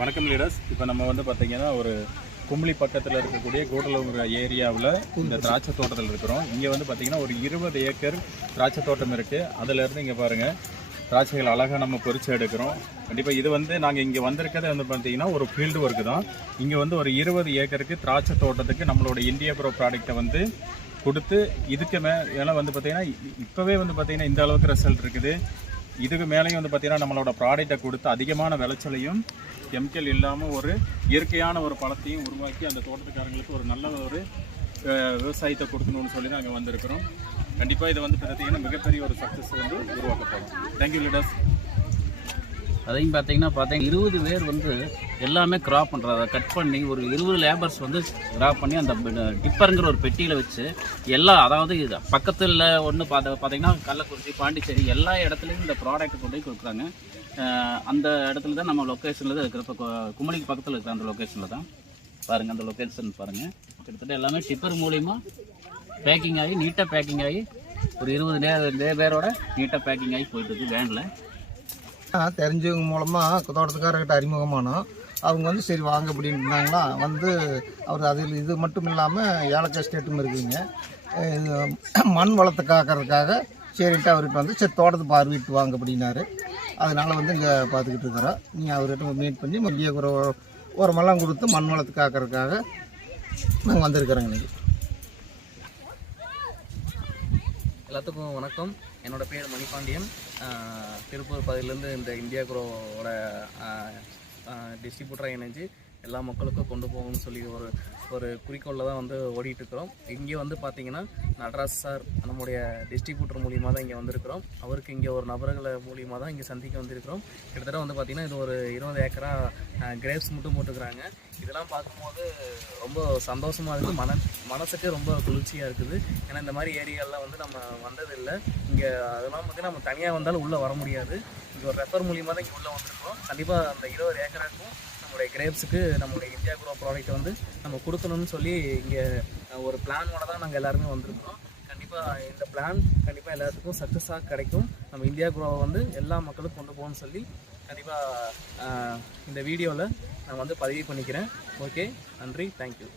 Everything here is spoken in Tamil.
வணக்கம் லீடர்ஸ் இப்போ நம்ம வந்து பார்த்தீங்கன்னா ஒரு கும்பளி பக்கத்தில் இருக்கக்கூடிய கூடலூர் ஏரியாவில் இந்த திராட்சை தோட்டத்தில் இருக்கிறோம். இங்கே வந்து பார்த்தீங்கன்னா ஒரு இருபது ஏக்கர் திராட்சை தோட்டம் இருக்குது அதிலேருந்து இங்கே பாருங்கள் திராட்சைகள் அழகாக நம்ம பொறிச்சு எடுக்கிறோம். கண்டிப்பாக இது வந்து நாங்கள் இங்கே வந்திருக்கிறது வந்து பார்த்தீங்கன்னா ஒரு ஃபீல்டு ஒர்க்கு தான். இங்கே வந்து ஒரு இருபது ஏக்கருக்கு திராட்சை தோட்டத்துக்கு நம்மளோட இந்தியா ப்ரோ ப்ராடக்ட்டை வந்து கொடுத்து இதுக்கு மே ஏன்னா வந்து பார்த்திங்கன்னா இப்போவே வந்து பார்த்திங்கன்னா இந்த அளவுக்கு ரிசல்ட் இருக்குது. இதுக்கு மேலேயும் வந்து பார்த்தீங்கன்னா நம்மளோட ப்ராடக்ட்டை கொடுத்து அதிகமான விளைச்சலையும் கெமிக்கல் இல்லாமல் ஒரு இயற்கையான ஒரு பழத்தையும் உருவாக்கி அந்த தோட்டத்துக்காரங்களுக்கு ஒரு நல்ல ஒரு விவசாயத்தை கொடுக்கணும்னு சொல்லி நாங்கள் வந்திருக்கிறோம். கண்டிப்பாக இதை வந்து பார்த்தீங்கன்னா மிகப்பெரிய ஒரு சக்ஸஸ் வந்து உருவாக்கப்படும் தேங்க்யூ லீடர்ஸ் அதையும் பார்த்தீங்கன்னா பார்த்தீங்கன்னா இருபது பேர் வந்து எல்லாமே கிராப் பண்ணுறாங்க கட் பண்ணி ஒரு இருபது லேபர்ஸ் வந்து கிராப் பண்ணி அந்த டிப்பருங்கிற ஒரு பெட்டியில் வச்சு எல்லா அதாவது இது பக்கத்தில் ஒன்று பார்த்த பார்த்தீங்கன்னா கள்ளக்குறிச்சி பாண்டிச்சேரி எல்லா இடத்துலையும் இந்த ப்ராடக்ட் கொண்டு போய் கொடுக்குறாங்க. அந்த இடத்துல தான் நம்ம லொக்கேஷனில் தான் இருக்கிற இப்போ பக்கத்தில் இருக்கிற அந்த லொக்கேஷனில் தான். பாருங்கள் அந்த லொக்கேஷன் பாருங்கள் கிட்டத்தட்ட எல்லாமே டிப்பர் மூலிமா பேக்கிங் ஆகி நீட்டாக பேக்கிங் ஆகி ஒரு இருபது நே லேபரோட நீட்டாக பேக்கிங் ஆகி போயிட்டுருக்கு வேனில் தெரிஞ்சவங்க மூலமாக தோட்டத்துக்காரர்கிட்ட அறிமுகமானோம். அவங்க வந்து சரி வாங்க அப்படின்னு இருந்தாங்களா வந்து அவர் அதில் இது மட்டும் இல்லாமல் ஏலக்காய் ஸ்டேட்டும் இருக்குங்க இது மண் வளத்தை காக்கிறதுக்காக சரின்ட்டு அவர்கிட்ட வந்து சரி தோட்டத்தை பார்வையிட்டு வாங்க அப்படின்னாரு. அதனால் வந்து இங்கே பார்த்துக்கிட்டு இருக்கிறோம். நீங்கள் அவர்கிட்ட மீட் பண்ணி மத்திய குறை உரமெல்லாம் கொடுத்து மண் வளத்தை காக்கிறதுக்காக நாங்கள் வந்திருக்கிறோங்க இன்னைக்கு. எல்லாத்துக்கும் வணக்கம். என்னோட பேர் மணிபாண்டியன். திருப்பூர் பகுதியிலேருந்து இந்த இந்தியா குரோவோட டிஸ்ட்ரிபியூட்டராக இணைஞ்சு எல்லா மக்களுக்கும் கொண்டு போகணும்னு சொல்லி ஒரு ஒரு குறிக்கோளில் தான் வந்து ஓடிட்டுருக்கிறோம். இங்கே வந்து பார்த்திங்கன்னா நடராஜ் சார் நம்முடைய டிஸ்ட்ரிபியூட்டர் மூலியமாக தான் இங்கே வந்திருக்கிறோம். அவருக்கு இங்கே ஒரு நபர்களை மூலியமாக தான் இங்கே சந்திக்க வந்திருக்கிறோம். கிட்டத்தட்ட வந்து பார்த்திங்கன்னா இது ஒரு இருபது ஏக்கரா கிரேப்ஸ் மட்டும் போட்டுக்கிறாங்க. இதெல்லாம் பார்க்கும்போது ரொம்ப சந்தோஷமாக இருக்குது மன மனசுக்கு ரொம்ப குளிர்ச்சியாக இருக்குது. ஏன்னா இந்த மாதிரி ஏரியாலாம் வந்து நம்ம வந்ததில்லை. இங்கே அதெல்லாம் வந்து நம்ம தனியாக வந்தாலும் உள்ளே வர முடியாது. இங்கே ஒரு ரெஃபர் மூலியமாக தான் இங்கே உள்ளே வந்திருக்கிறோம். கண்டிப்பாக அந்த இருபது ஏக்கராக்கும் நம்மளுடைய கிரேப்ஸுக்கு நம்மளுடைய இந்தியா குரோ ப்ராடக்ட் வந்து நம்ம கொடுக்கணும்னு சொல்லி இங்கே ஒரு பிளானோட தான் நாங்கள் எல்லாருமே வந்திருக்கோம் கண்டிப்பாக இந்த பிளான் கண்டிப்பாக எல்லாத்துக்கும் சக்ஸஸாக கிடைக்கும். நம்ம இந்தியா குரோவை வந்து எல்லா மக்களுக்கும் கொண்டு போகணும்னு சொல்லி கண்டிப்பாக இந்த வீடியோவில் நான் வந்து பதிவு பண்ணிக்கிறேன். ஓகே நன்றி. தேங்க்யூ